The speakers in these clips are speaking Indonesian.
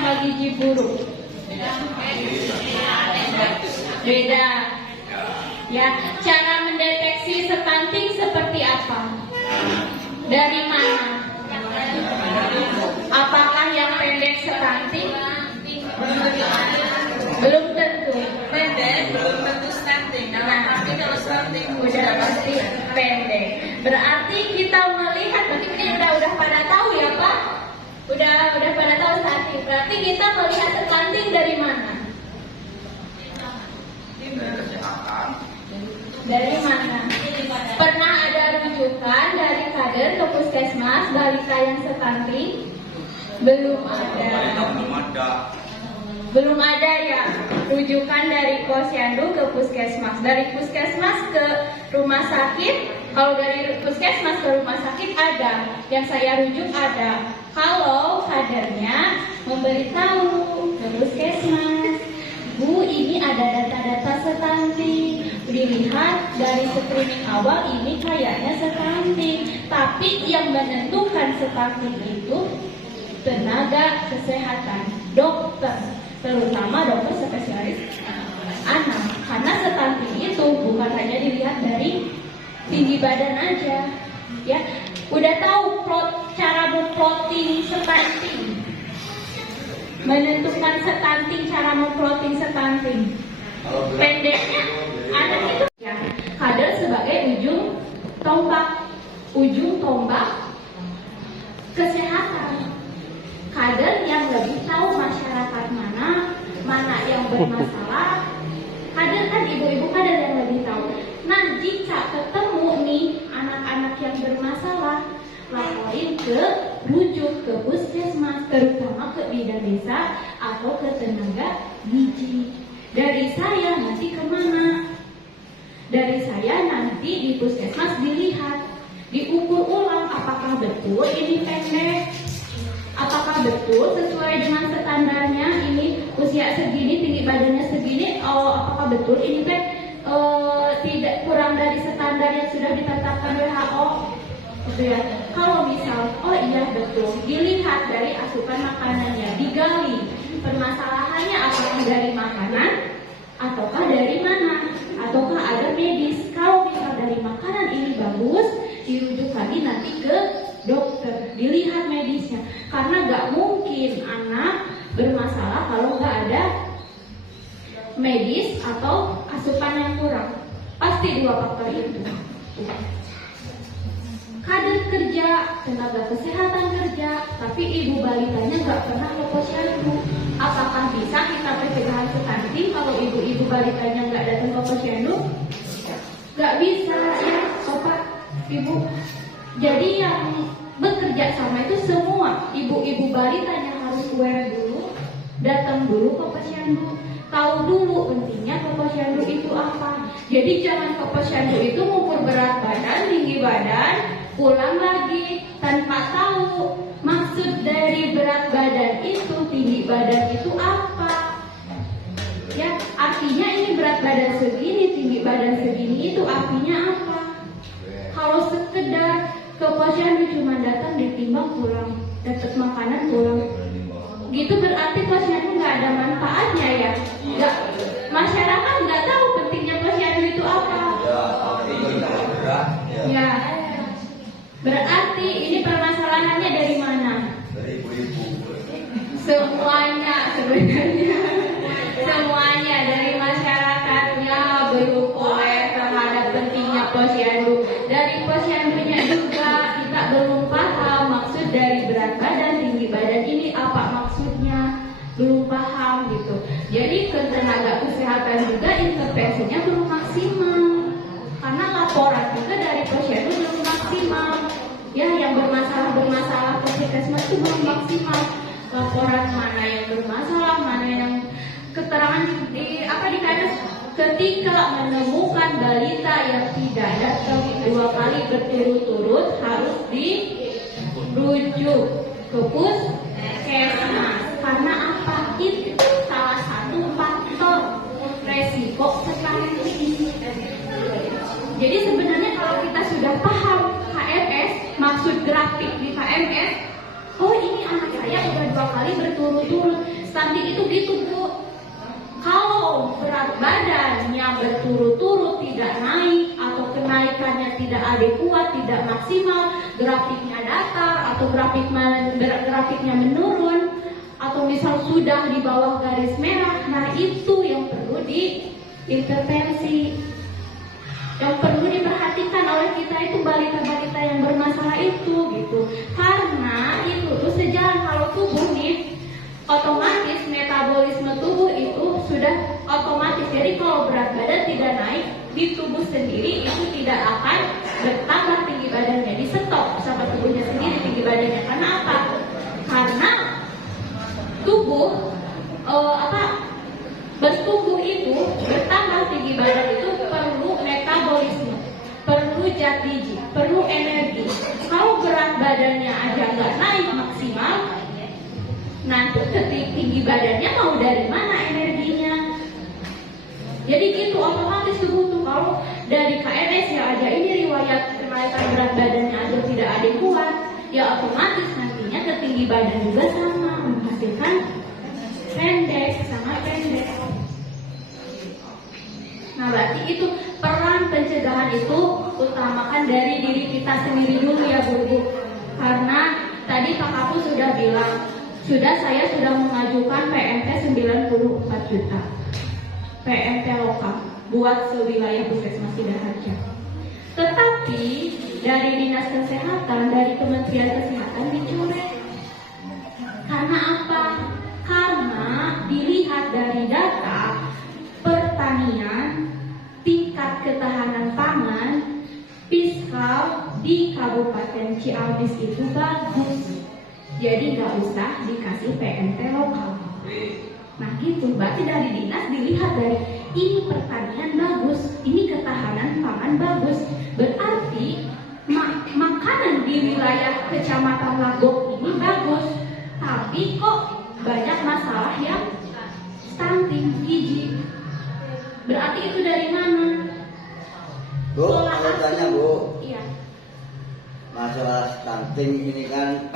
sama gizi buruk? Beda. Ya, cara mendeteksi stunting seperti apa? Dari mana? Apakah yang pendek stunting? Belum tentu. Pendek belum tentu stunting. Tapi kalau stunting Udah pasti pendek. Berarti kita melihat, berarti ini udah pada tahu ya Pak? Udah pada tahu stunting. Berarti kita melihat stunting dari mana? Dari mana? Pernah ada rujukan dari kader ke puskesmas balita yang stunting? Belum ada. Belum ada ya rujukan dari posyandu ke puskesmas. Dari puskesmas ke rumah sakit, kalau dari puskesmas ke rumah sakit ada. Yang saya rujuk ada. Kalau kadernya memberitahu ke puskesmas, Bu, ini ada data-data stunting. Dilihat dari screening awal ini kayaknya stunting. Tapi yang menentukan stunting itu tenaga kesehatan, dokter, terutama dokter spesialis anak. Karena stunting itu bukan hanya dilihat dari tinggi badan aja, ya. Udah tahu cara memplotting stunting, menentukan stunting, cara memplotting stunting. Pendeknya anak itu ya, kader sebagai ujung tombak kesehatan. Kader yang lebih tahu masyarakat mana yang bermasalah. Kader kan ibu-ibu kader yang lebih tahu. Nah, jika ketemu nih anak-anak yang bermasalah, laporin rujuk ke puskesmas, terutama ke bidan desa atau ke tenaga gizi. Dari saya nanti kemana? Dari saya nanti di puskesmas dilihat, diukur ulang apakah betul ini pendek. Apakah betul sesuai dengan standarnya, ini usia segini, tinggi badannya segini, apakah betul ini tidak kurang dari standar yang sudah ditetapkan WHO? Gitu ya. Kalau misal, oh iya betul, dilihat dari asupan makanannya, digali permasalahannya apakah dari makanan ataukah dari mana, ataukah ada medis. Kalau misal dari makanan ini bagus, dirujuk lagi nanti ke dokter, dilihat medisnya. Karena gak mungkin anak bermasalah kalau gak ada medis atau asupan yang kurang. Pasti dua faktor itu. Kader kerja, tenaga kesehatan kerja, tapi ibu balitanya gak pernah ke posyandu. Apakah bisa kita pencegahan stunting kalau ibu-ibu balitanya gak datang ke posyandu? Gak bisa ya, Bapak, Ibu. Jadi yang bekerja sama itu semua ibu-ibu balitanya harus aware dulu, datang dulu ke posyandu, tahu dulu pentingnya ke posyandu itu apa. Jadi jangan ke posyandu itu mengukur berat badan, tinggi badan, pulang lagi tanpa tahu maksud dari berat badan itu, tinggi badan itu apa. Ya, artinya ini berat badan segini, tinggi badan segini itu artinya apa. Kalau sekedar ke posyandu cuma datang ditimbang pulang, dapat makanan pulang, gitu berarti posyandu nggak ada manfaatnya ya. Nggak, masyarakat nggak tahu pentingnya posyandu itu apa. Ya, berarti ini permasalahannya dari mana? Dari ibu-ibu. Semuanya sebenarnya, semuanya dari masyarakatnya belum aware terhadap pentingnya posyandu. Dari posyandunya juga kita belum paham maksud dari berat badan, tinggi badan ini apa maksudnya, belum paham gitu. Jadi ke tenaga kesehatan juga intervensinya belum maksimal, karena laporan juga dari posyandu belum maksimal. Ya, yang bermasalah ke puskesmas itu belum maksimal. Laporan mana yang bermasalah, mana yang keterangan di KMS. Ketika menemukan balita yang tidak datang 2 kali berturut-turut, harus dirujuk ke puskesmas. Karena apa? Itu salah satu faktor resiko stunting. Jadi sebenarnya kalau kita sudah paham KMS, maksud grafik di KMS, oh ini anak saya udah 2 kali berturut-turut, stunting itu gitu Bu. Kalau berat badannya berturut-turut tidak naik atau kenaikannya tidak adekuat, tidak maksimal, grafiknya datar atau grafiknya menurun, atau misal sudah di bawah garis merah, nah itu yang perlu diintervensi. Yang perlu diperhatikan oleh kita itu balita-balita yang bermasalah itu gitu. Karena itu tuh sejalan kalau tubuh nih, otomatis metabolisme tubuh itu sudah otomatis. Jadi kalau berat badan tidak naik di tubuh sendiri itu tidak akan bertambah tinggi badannya, di stop sama tubuhnya sendiri tinggi badannya. Karena apa? Karena tubuh bertumbuh itu, bertambah tinggi badan itu perlu metabolisme, perlu zat gizi, perlu energi. Kalau berat badannya aja nggak naik maksimal, nanti tinggi badannya mau dari mana energinya? Jadi gitu otomatis tubuh tuh kalau dari KNS ya aja ini riwayat kenaikan berat badannya aja tidak adekuat, ya otomatis nantinya ketinggi badan juga sama, menghasilkan pendek sama pendek. Nah berarti itu peran pencegahan itu utamakan dari diri kita sendiri dulu ya Bu. Karena tadi Pak Kapu sudah bilang, saya sudah mengajukan PMT 94 juta PMT lokal buat sewilayah Puskesmas Sidaharja. Tetapi dari Dinas Kesehatan, dari Kementerian Kesehatan dicoret. Karena apa? Karena dilihat dari data pertanian, tingkat ketahanan pangan, fiskal di Kabupaten Ciamis itu bagus. Jadi nggak usah dikasih PMT lokal. Nah gitu, berarti dari dinas dilihat dari ini pertanian bagus, ini ketahanan pangan bagus. Berarti makanan di wilayah Kecamatan Lagok ini bagus. Tapi kok banyak masalah yang stunting gizi. Berarti itu dari mana? Bu, saya tanya Bu. Iya. Masalah stunting ini kan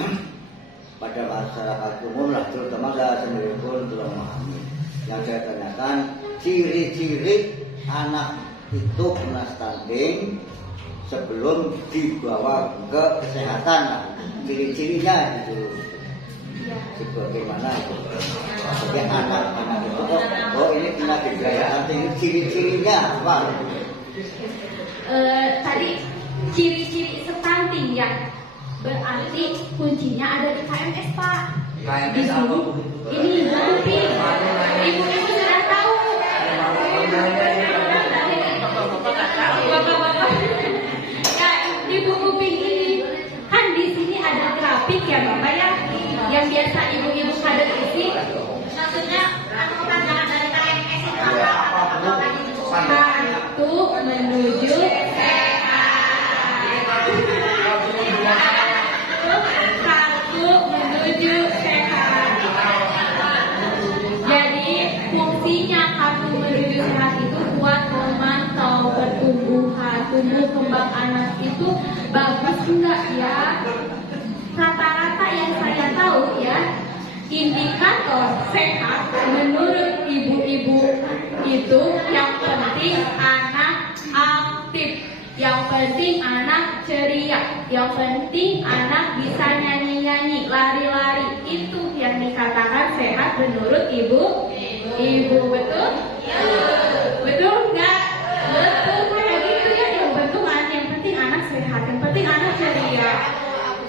pada masyarakat umum lah, terutama saya sendiri pun belum memahami. Yang saya tanyakan, ciri-ciri anak itu kena stunting sebelum dibawa ke kesehatan, lah. Ciri-cirinya gitu. Sebagaimana itu? Sebagai anak-anak itu kok ini kena gejala stunting, ciri-cirinya apa? Tadi ciri-ciri stunting ya. Berarti kuncinya ada di KMS Pak. Di sini. Ini berarti ibu-ibu sudah tahu. Bapak-bapak. Ya di buku pink ini kan di sini ada grafik ya Bapak ya, yang biasa ibu-ibu kader isi. Maksudnya kepanjangan dari KMS itu apa? Satu menuju sehat. Jadi fungsinya kartu menuju sehat itu buat memantau pertumbuhan, tumbuh kembang anak itu bagus enggak ya? Rata-rata yang saya tahu ya, indikator sehat menurut ibu-ibu itu yang penting anak aktif, yang penting anak ceria, yang penting anak bisa nyanyi-nyanyi, lari-lari. Itu yang dikatakan sehat menurut ibu. Betul? Betul enggak? Betul kayak gitu ya. Yang penting anak sehat, yang penting anak ceria.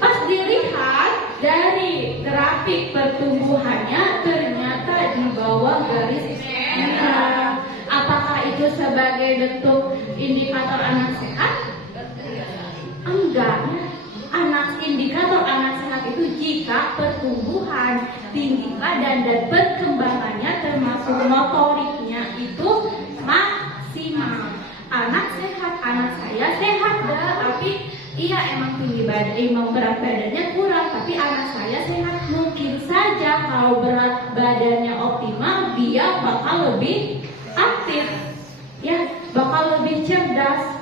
Pas dilihat dari grafik pertumbuhannya ternyata di bawah garis merah. Apakah itu sebagai bentuk indikator anak sehat? Enggak. Indikator anak sehat itu jika pertumbuhan, tinggi badan dan perkembangannya termasuk motoriknya itu maksimal. Anak sehat, anak saya sehat dah, tapi iya emang tinggi badan, emang berat badannya kurang, tapi anak saya sehat. Mungkin saja kalau berat badannya optimal, dia bakal lebih aktif, ya, bakal lebih cerdas.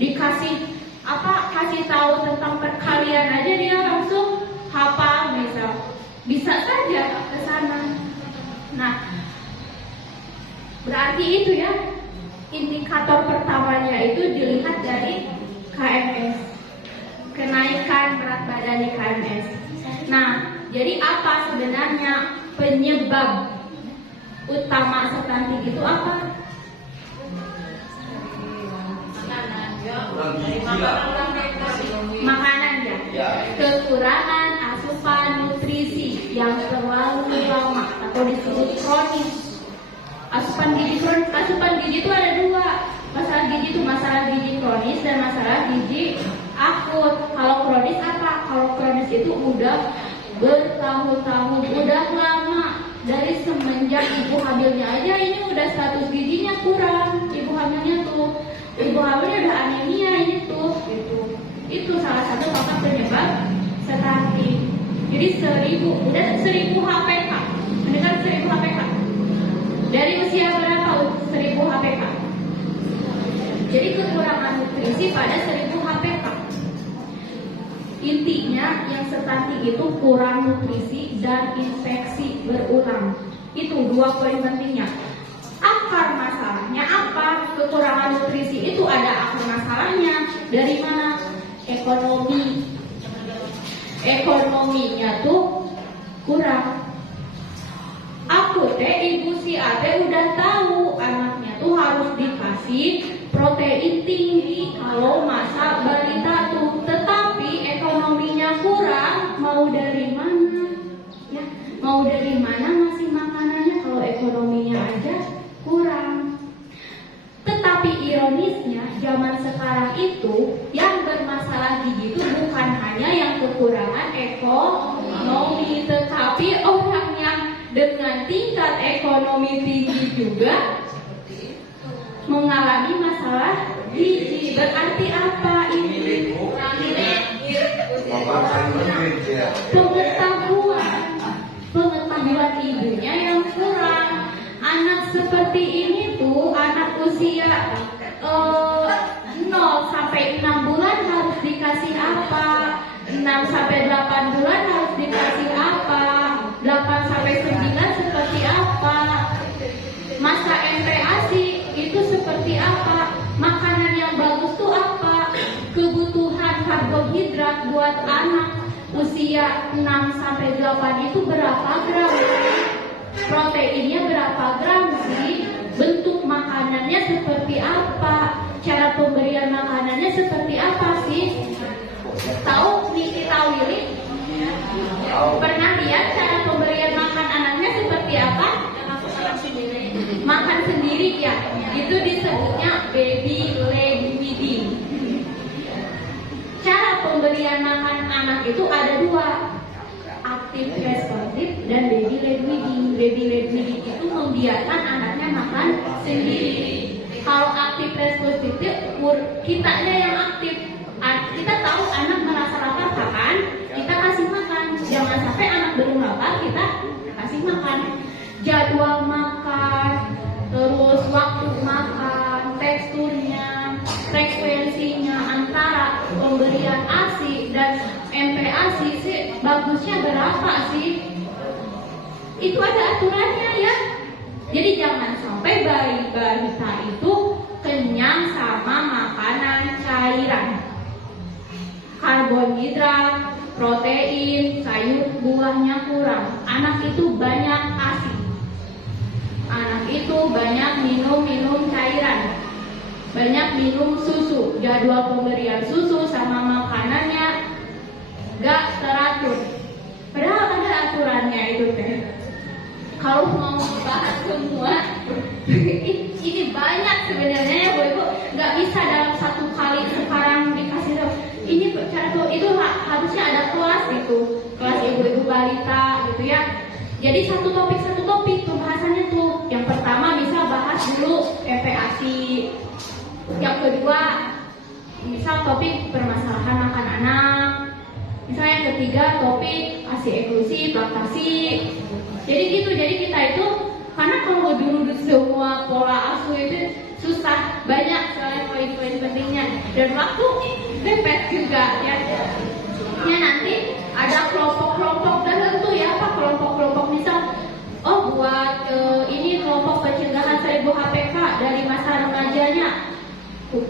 Dikasih kasih tahu tentang perkalian aja dia langsung hafal, bisa saja ke sana. berarti itu ya, indikator pertamanya itu dilihat dari KMS, kenaikan berat badan di KMS. Nah, jadi apa sebenarnya penyebab utama stunting itu apa? Makanan ya, kekurangan asupan nutrisi yang terlalu lama atau disebut kronis. Asupan gizi itu ada dua, masalah gizi itu masalah gizi kronis dan masalah gizi akut. Kalau kronis apa? Kalau kronis itu udah bertahun-tahun, udah lama, dari semenjak ibu hamilnya aja ini udah status gizinya kurang. Ibu hamilnya udah anemia ini tuh, gitu. Itu salah satu faktor penyebab stunting. Jadi 1000 HPK, mendengar 1000 HPK. Dari usia berapa 1000 HPK? Jadi kekurangan nutrisi pada 1000 HPK. Intinya yang stunting itu kurang nutrisi dan infeksi berulang. Itu 2 poin pentingnya. Akar masalahnya apa? Kekurangan nutrisi itu ada akar masalahnya dari mana? Ekonomi. Ekonominya tuh kurang. Aku ibu si Ate udah tahu anaknya tuh harus dikasih protein tinggi kalau masa balita tuh, tetapi ekonominya kurang. Mau dari mana? Ya, mau dari mana ngasih makanannya kalau ekonominya aja kurang. Tetapi ironisnya zaman sekarang itu yang bermasalah gizi itu bukan hanya yang kekurangan ekonomi, tetapi orang yang dengan tingkat ekonomi tinggi juga mengalami masalah gizi. Berarti apa ini? Pengetahuan ibunya yang kurang. Anak seperti ini tuh, anak usia 0 sampai 6 bulan harus dikasih apa? 6 sampai 8 bulan harus dikasih apa? 8 sampai 9 seperti apa? Masa MPASI itu seperti apa? Makanan yang bagus tuh apa? Kebutuhan karbohidrat buat anak usia 6 sampai 8 itu berapa gram? Proteinnya berapa gram sih? Bentuk makanannya seperti apa? Cara pemberian makanannya seperti apa sih? Tahu Nikita Willy? Pernah lihat cara pemberian makan anaknya seperti apa? Makan sendiri ya. Itu disebutnya baby led feeding. Cara pemberian makan anak itu ada dua, aktif responsif dan baby led feeding. Baby led feeding itu membiarkan anaknya makan sendiri. Kalau aktif responsif itu kitanya yang aktif. Kita tahu anak merasa lapar kapan, kita kasih makan. Jangan sampai anak belum lapar kita kasih makan. Jadwal makan, terus waktu makan, teksturnya, frekuensinya antara pemberian ASI dan MPASI sih bagusnya berapa sih? Itu ada aturannya ya. Jadi jangan sampai bayi balita itu kenyang sama makanan cairan, karbohidrat, protein, sayur buahnya kurang. Anak itu banyak ASI. Anak itu banyak minum cairan, banyak minum susu. Jadwal pemberian susu sama makanannya gak teratur. Padahal ada aturannya itu teh. Kalau mau bahas semua, ini banyak sebenarnya ya Bu Ibu. Gak bisa dalam satu kali sekarang dikasih tahu. Ini cara itu harusnya ada kelas gitu, kelas ibu-ibu balita gitu ya. Jadi satu topik pembahasannya tuh. Yang pertama bisa bahas dulu MPASI. Yang kedua misal topik permasalahan makan anak. Misal yang ketiga topik ASI eksklusif, laktasi. Jadi gitu. Jadi kita itu karena kalau dirudut semua pola asuh itu susah, banyak soalnya poin-poin pentingnya dan waktu depet juga ya. Ya nanti ada kelompok-kelompok tertentu ya, apa kelompok-kelompok misal buat ini kelompok pencegahan 1000 HPK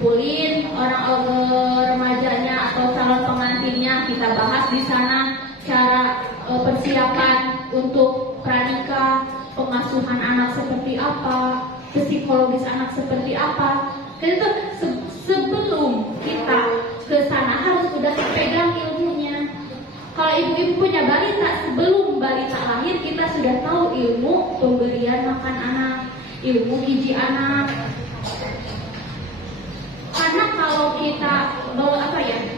kumpulin orang remajanya atau calon pengantinnya, kita bahas di sana cara persiapan untuk pranikah, pengasuhan anak seperti apa, psikologis anak seperti apa. Itu sebelum kita ke sana harus sudah pegang ilmunya. Kalau ibu-ibu punya balita, sebelum balita lahir kita sudah tahu ilmu pemberian makan anak, ilmu gizi anak. Karena kalau kita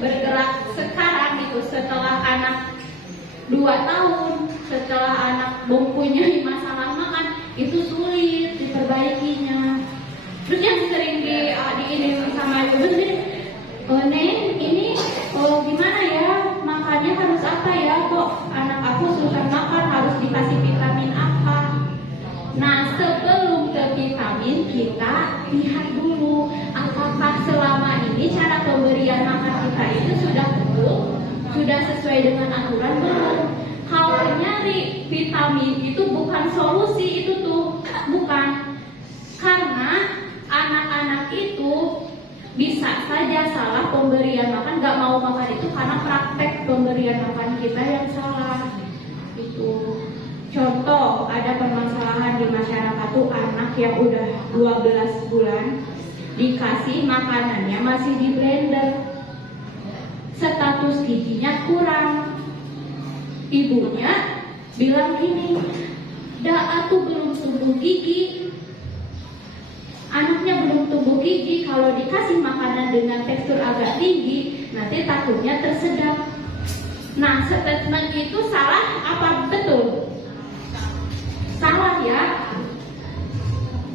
bergerak sekarang itu setelah anak 2 tahun, setelah anak mempunyai masalah makan, itu sulit diperbaikinya. Terus yang sering ini sama ibu sendiri, Neng ini gimana ya, makannya harus apa ya, kok anak aku susah makan, harus dikasih vitamin apa. Nah, sebelum ke vitamin kita lihat dulu apakah selama ini cara pemberian makan kita itu sudah betul, sudah sesuai dengan aturan belum. Kalau nyari vitamin itu bukan solusi, itu tuh bukan. Karena anak-anak itu bisa saja salah pemberian makan, gak mau makan itu karena praktek pemberian makan kita yang salah. Itu contoh, ada permasalahan di masyarakat tuh anak yang udah 12 bulan dikasih makanannya masih di blender, status gizinya kurang. Ibunya bilang gini, aku belum tumbuh gigi, anaknya belum tumbuh gigi, kalau dikasih makanan dengan tekstur agak tinggi nanti takutnya tersedap. Nah, statement itu salah apa betul? Salah ya.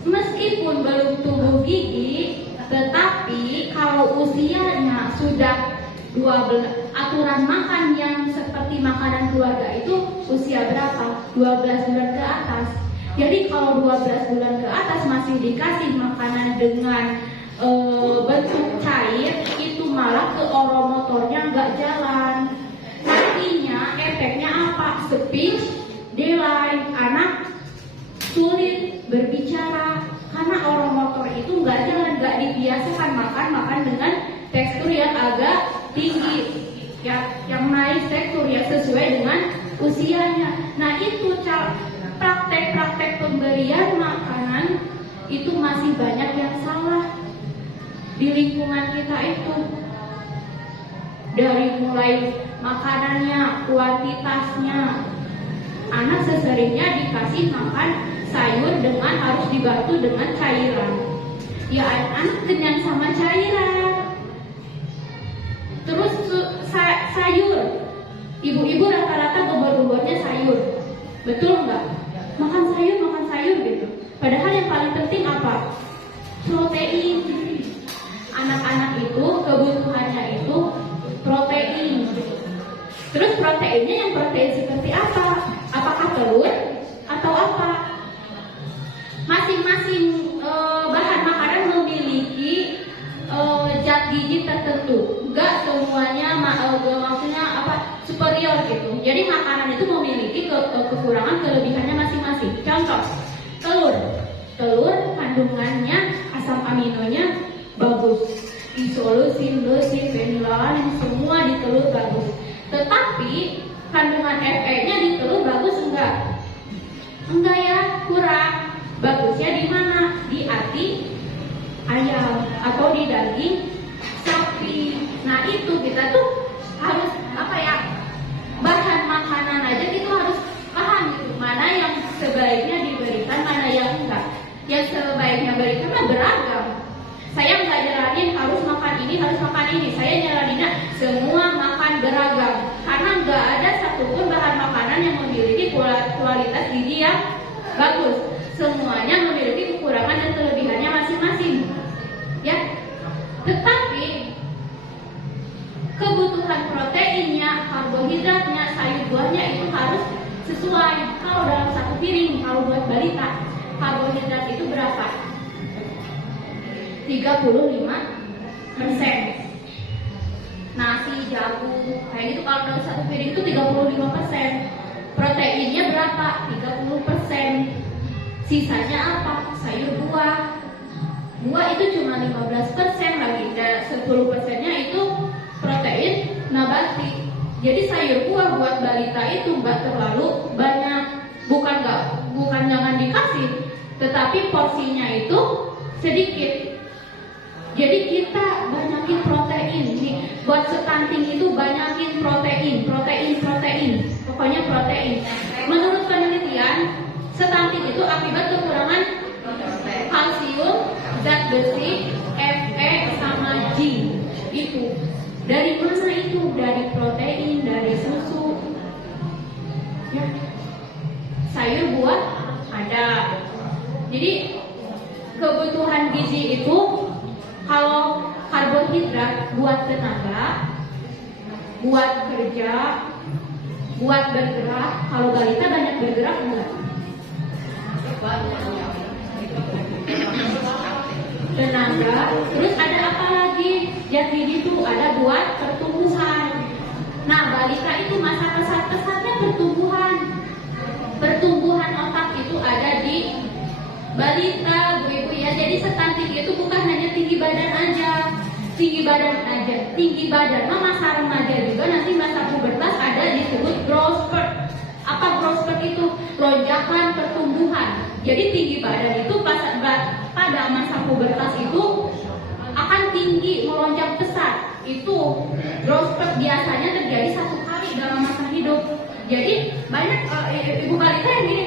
Meskipun belum tumbuh gigi, tetapi kalau usianya sudah 12, aturan makan yang seperti makanan keluarga itu usia berapa? 12 bulan ke atas. Jadi kalau 12 bulan ke atas masih dikasih makanan dengan bentuk cair, itu malah ke oromotornya nggak jalan. Nantinya efeknya apa? Speech delay, anak sulit berbicara karena oromotor itu nggak jalan, nggak dibiasakan makan dengan tekstur yang agak tinggi, yang naik tekstur ya sesuai dengan usianya. Nah, itu praktek-praktek pemberian makanan itu masih banyak yang salah di lingkungan kita itu. Dari mulai makanannya, kuantitasnya, anak seseringnya dikasih makan sayur dengan harus dibantu dengan cairan. Ya, anak kenyang sama cairan. Terus sayur, ibu-ibu rata-rata gobor-gobornya sayur, betul nggak? Makan sayur gitu. Padahal yang paling penting apa? Protein. Anak-anak itu kebutuhannya itu protein. Terus proteinnya yang protein seperti apa? Apakah telur atau apa? Masing-masing bahan makanan memiliki zat gizi tertentu. Enggak semuanya maksudnya superior gitu. Jadi makanan itu memiliki kekurangan kelebihannya masing-masing. Contoh, telur kandungannya asam aminonya bagus, isoleusin, leusin, fenilalanin, semua di telur bagus. Tetapi kandungan Fe-nya di telur bagus enggak? Enggak ya, kurang. Bagusnya di mana? Di hati ayam atau di daging sapi. Nah, itu kita tuh harus bahan makanan aja kita harus paham gitu, mana yang sebaiknya diberikan, mana yang enggak. Yang sebaiknya berikan mah beragam. Saya nggak nyaranin harus makan ini, harus makan ini. Saya nyaraninnya semua makan beragam. Karena nggak ada satupun bahan makanan yang memiliki kualitas gizi yang bagus. Semuanya memiliki kekurangan dan kelebihannya masing-masing. Ya, tetapi kebutuhan proteinnya, karbohidratnya, sayur buahnya itu harus sesuai. Kalau dalam satu piring, kalau buat balita, karbohidrat itu berapa? 35%. Nasi, jagung, kayak gitu. Kalau dalam satu piring itu 35%. Proteinnya berapa? 30%. Sisanya apa? Sayur buah. Buah itu cuma 15% lagi, dan 10%-nya itu protein nabati. Jadi sayur buah buat balita itu nggak terlalu banyak, bukan jangan dikasih, tetapi porsinya itu sedikit. Jadi kita banyakin protein nih, buat stunting itu banyakin protein. Pokoknya protein. Menurut penelitian, stunting itu akibat kekurangan kalsium, zat besi, Fe sama G. Itu dari mana itu? Dari protein, dari susu. Ya. Sayur buah ada. Jadi kebutuhan gizi itu, kalau karbohidrat buat tenaga, buat kerja, buat bergerak. Kalau balita banyak bergerak enggak? Tenaga. Terus ada apa lagi? Zat gizi itu ada buat pertumbuhan. Nah, balita itu masa pesat-pesatnya pertumbuhan. Pertumbuhan otak itu ada di balita, Bu Ibu ya. Jadi stunting itu bukan hanya tinggi badan aja. Tinggi badan masa remaja juga, nanti masa pubertas ada disebut growth spurt. Apa growth spurt itu? Lonjakan pertumbuhan. Jadi tinggi badan itu pada masa pubertas itu akan tinggi, melonjak pesat. Itu growth spurt biasanya terjadi 1 kali dalam masa hidup. Jadi banyak ibu balita yang gini,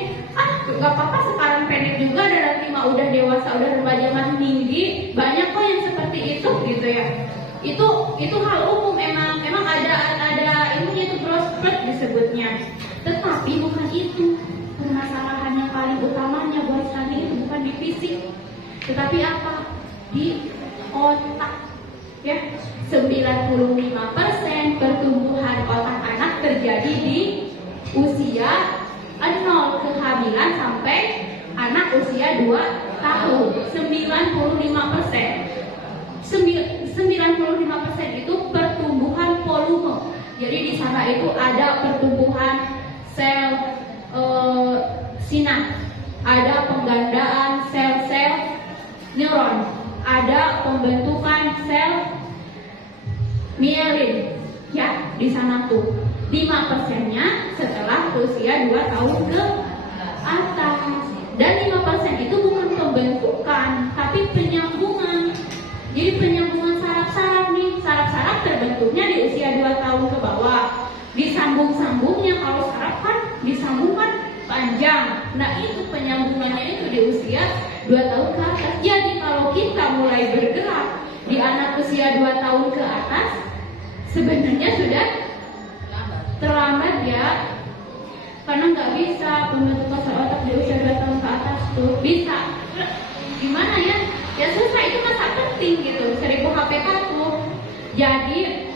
gak apa-apa sekarang pendek juga, dan nanti mah udah dewasa, udah remaja mah tinggi. Banyak kok yang seperti itu gitu ya. Itu hal umum, emang ada ilmunya, itu growth spurt disebutnya. Tetapi bukan itu permasalahan yang paling utamanya buat stunting, itu bukan di fisik, tetapi apa? Di otak. Ya, 95% pertumbuhan otak anak terjadi di usia 0 kehamilan sampai anak usia 2 tahun. 95% itu pertumbuhan volume. Jadi di sana itu ada pertumbuhan sel sinap, ada penggandaan sel-sel neuron, ada pembentukan sel mielin. Ya, di sana tuh 5%-nya setelah usia 2 tahun ke atas. Dan 5% itu bukan pembentukan, tapi penyambungan. Jadi penyambungan saraf-saraf nih. Saraf-saraf terbentuknya di usia 2 tahun ke bawah. Disambung-sambungnya, kalau saraf kan disambungkan panjang. Nah, itu penyambungannya itu di usia 2 tahun ke atas. Jadi kalau kita mulai bergerak di anak usia 2 tahun ke atas, sebenarnya sudah terlambat ya. Karena nggak bisa pembentukan sel otak di usia 2 tahun ke atas tuh. Bisa. Gimana ya? Ya susah, itu masa penting gitu. 1000 HPK tuh. Jadi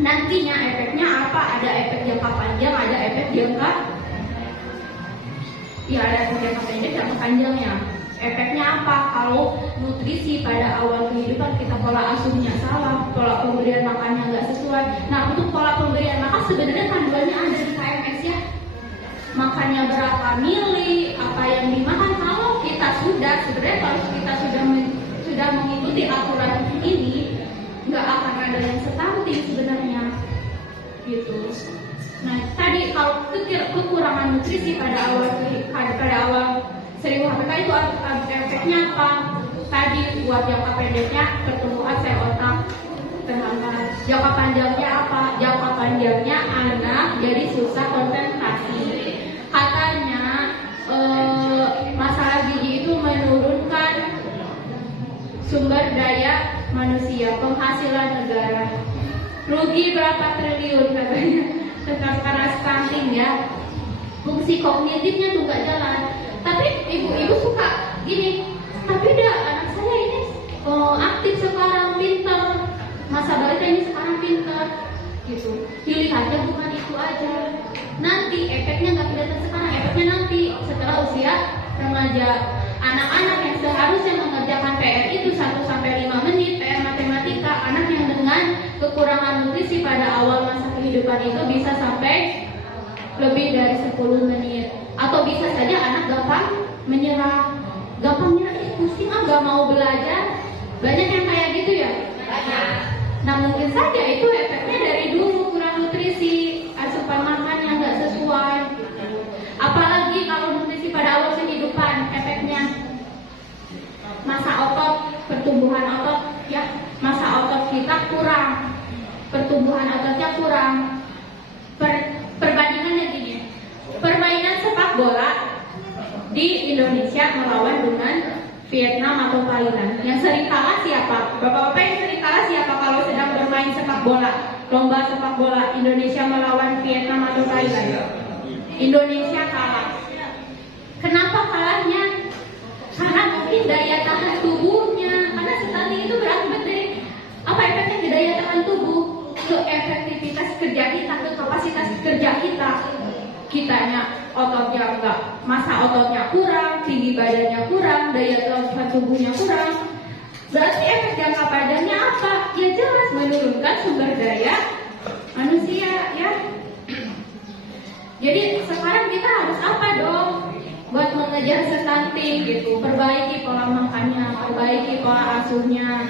nantinya efeknya apa? Ada efek jangka panjang, ada efek jangka ada efek jangka pendek, jangka panjangnya. Efeknya apa? Kalau nutrisi pada awal kehidupan kita pola asuhnya salah, pola pemberian makannya nggak sesuai. Nah, untuk pola pemberian makan sebenarnya panduannya ada di KMS ya. Makannya berapa mili, apa yang dimakan. Kalau kita sebenarnya kalau kita sudah mengikuti aturan ini, nggak akan ada yang stunting sebenarnya, gitu. Nah, tadi kalau kekurangan nutrisi pada awal 1000 HPK itu efeknya apa? Tadi buat jangka pendeknya pertumbuhan sel otak terhambat. Jangka panjangnya apa? Jangka panjangnya anak jadi susah konsentrasi. Katanya masalah gizi itu menurunkan sumber daya manusia, penghasilan negara. Rugi berapa triliun katanya karena stunting ya. Fungsi kognitifnya tuh gak jalan. Tapi ibu-ibu suka gini, tapi anak saya ini aktif sekarang, pintar, masa balita ini sekarang pintar, gitu. Dilihatnya bukan itu aja. Nanti efeknya nggak kelihatan sekarang, efeknya nanti setelah usia remaja. Anak-anak yang seharusnya mengerjakan PR itu 1-5 menit PR matematika, anak yang dengan kekurangan nutrisi pada awal masa kehidupan itu bisa sampai lebih dari 10 menit. Atau bisa saja anak gampang menyerah, pusing, gak mau belajar, Banyak yang kayak gitu ya? Nah mungkin saja itu efeknya dari dulu kurang nutrisi, asupan makan yang nggak sesuai. Apalagi kalau nutrisi pada awal kehidupan, efeknya masa otot, pertumbuhan otot ya, masa otot kita kurang, pertumbuhan ototnya kurang. Perbandingannya gini, permainan sepak bola di Indonesia melawan dengan Vietnam atau Thailand. Yang sering kalah siapa? Bapak-bapak yang sering kalah siapa kalau sedang bermain sepak bola? Lomba sepak bola Indonesia melawan Vietnam atau Thailand. Indonesia kalah. Kenapa kalahnya? Karena mungkin daya tahan tubuhnya. Karena stunting itu berakibat dari apa efeknya ke daya tahan tubuh, ke efektivitas kerja kita, ke kapasitas kerja kita. Kitanya ototnya enggak, masa ototnya kurang, tinggi badannya kurang, daya tahan tubuhnya kurang. Berarti efek jangka panjangnya apa? Ya jelas menurunkan sumber daya manusia ya. Jadi sekarang kita harus apa dong? Buat mengejar stunting gitu, perbaiki pola makannya, perbaiki pola asuhnya.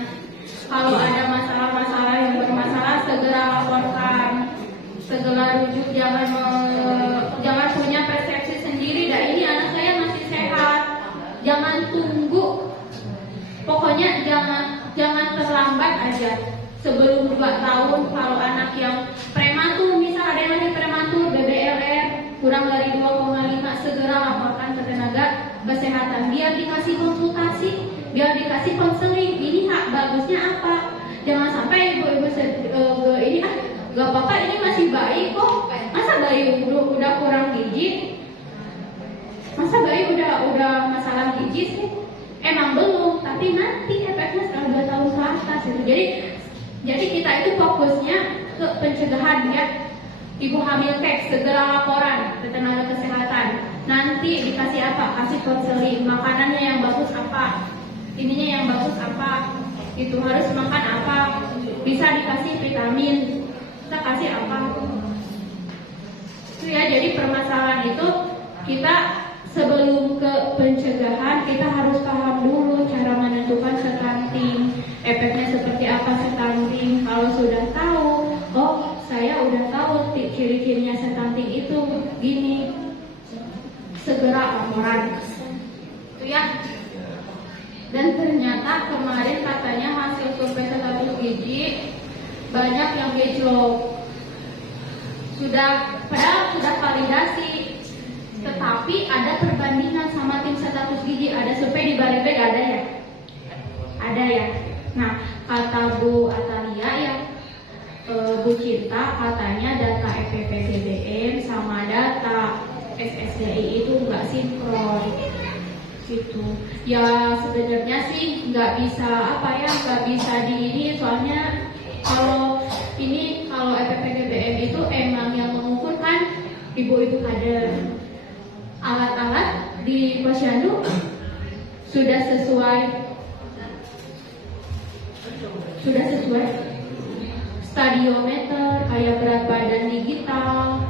Kalau ada masalah-masalah yang bermasalah segera laporkan, segera rujuk, jangan punya persepsi sendiri. Dan ini anak saya masih sehat, jangan tunggu. Pokoknya jangan terlambat aja. Sebelum 2 tahun kalau anak yang prematur, misal ada yang lagi prematur, BBLR kurang dari 2,5, segera laporkan ke tenaga kesehatan. Biar dikasih konsultasi, biar dikasih konseling. Ini hak bagusnya apa? Jangan sampai ibu-ibu ini gak apa-apa, ini masih bayi kok. Masa bayi udah kurang gizi? Masa bayi udah masalah gizi sih? Emang belum, tapi nanti efeknya setelah 2 tahun ke atas gitu. Jadi kita itu fokusnya ke pencegahan ya. Ibu hamil kek segera laporan ke tenaga kesehatan. Nanti dikasih apa? Kasih konseling. Makanannya yang bagus apa? Ininya yang bagus apa? Itu harus makan apa? Bisa dikasih vitamin. Kita kasih apa? Itu ya. Jadi permasalahan itu kita sebelum ke pencegahan kita harus paham dulu cara menentukan stunting, efeknya seperti apa stunting. Kalau sudah tahu, oh saya udah tahu ciri-cirinya stunting itu gini, segera laporan itu ya. Dan ternyata kemarin katanya hasil survei status gizi banyak yang gejlok, padahal sudah validasi. Tetapi ada perbandingan sama tim status gizi, ada survei di Balai ada ya? Ada ya. Nah, kata Bu Atalia ya, Bu Cinta katanya data FPPDBM sama data SSDI itu nggak sinkron gitu. Ya sebenarnya sih nggak bisa nggak bisa di ini, soalnya kalau FPPDBM itu emang yang mengukur kan ibu-ibu kader. Alat-alat di posyandu sudah sesuai stadiometer, kayak berat badan digital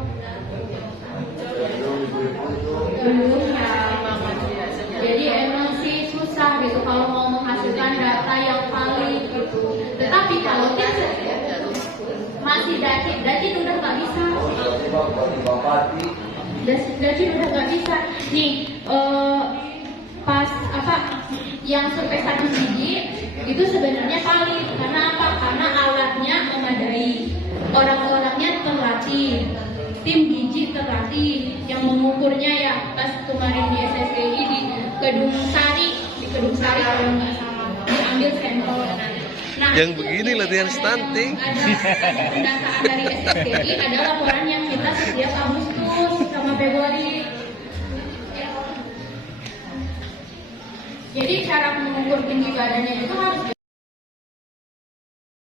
belum ya. Jadi emang sih susah gitu kalau mau menghasilkan data yang valid gitu. Tetapi kalau kita masih dacin udah nggak bisa. Dacin udah nggak bisa nih. Pas yang survei status gizi itu sebenarnya valid. Karena apa? Karena alatnya memadai, orang-orangnya terlatih, tim gizi terlatih, yang mengukurnya ya pas kemarin di SSDI di Kedung Sari kalau nggak salah, diambil sampel. Nah, yang begini latihan stunting. Ada pendataan dari SSDI, ada laporan yang kita setiap Agustus sama Februari. Jadi cara mengukur tinggi badannya itu harus